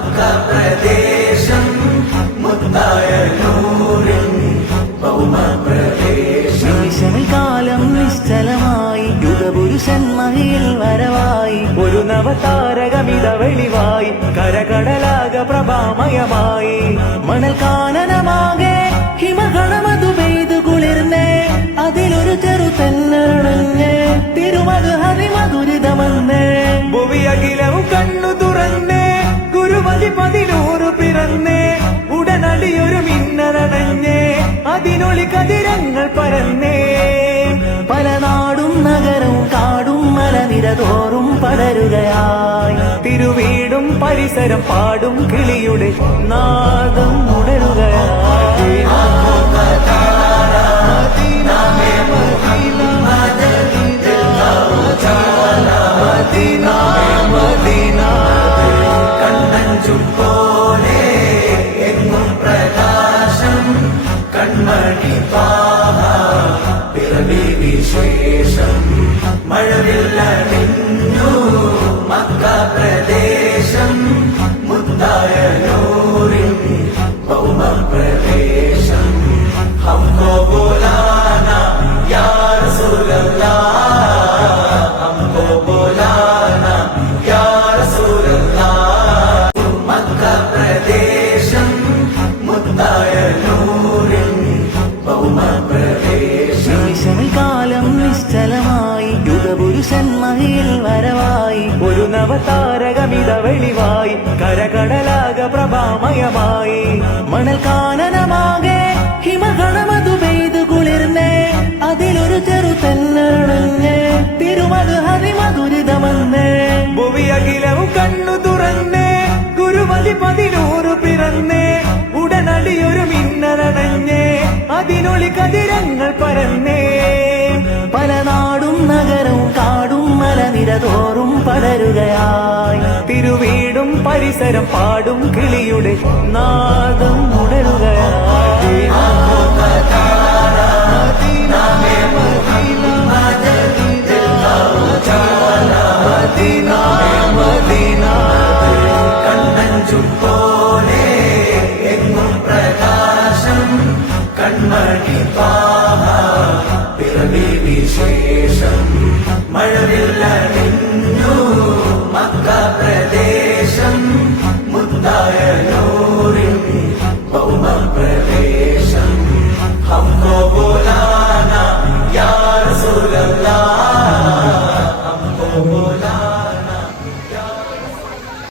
പ്രദേശം നിശ്ചലമായി യുഗപുരുഷന്മയിൽ വരവായി ഒരു നവതാരകമിത കരകടലാക പ്രഭാമയമായി മണൽ കാനനമാകെ ഹിമഗണമതു അതിനൊളി കതിരങ്ങൾ പരന്നേ പല നാടും നഗരവും കാടും മലനിരതോറും പടരുകയായി തിരുവീടും പരിസരം പാടും കിളിയുടെ നാദം മദീന, മദീന. പിറവി വിശേഷം മഴവില്ലണിഞ്ഞു മക്ക പ്രദേശം. മുത്തായ നൂറിൻ ഭൗമ പ്രദേശം ഹംകോ ബോലാന യാ റസൂലല്ലാ. ഹംകോ ബോലാന യാ റസൂലല്ലാ. മക്ക പ്രദേശം മുത്തായ ഭൗമ പ്രദേശം മഹിയിൽ വരവായി. ഒരു നവതാരകമിത വെളിവായി. കരകടലാക പ്രഭാമയമായി. മണൽ കാനനമാകെ ഹിമഗണമതു പെയ്തു കുളിർന്നേ. അതിലൊരു ചെറു തെന്നണഞ്ഞ് തിരുമത് ഹരിമധുരിതമന്നേ. ഭുവി അഖിലവും കണ്ണു തുറന്നേ. ഗുരുമതി പതിനൂറ് പിറന്നേ. ഉടനടിയൊരു മിന്നലണഞ്ഞേ അതിനൊളി കതിരങ്ങൾ പരന്നേ. തിരുവീടും പരിസരം പാടും കിളിയുടെ നാദം ഉടരുകയായി uma prece.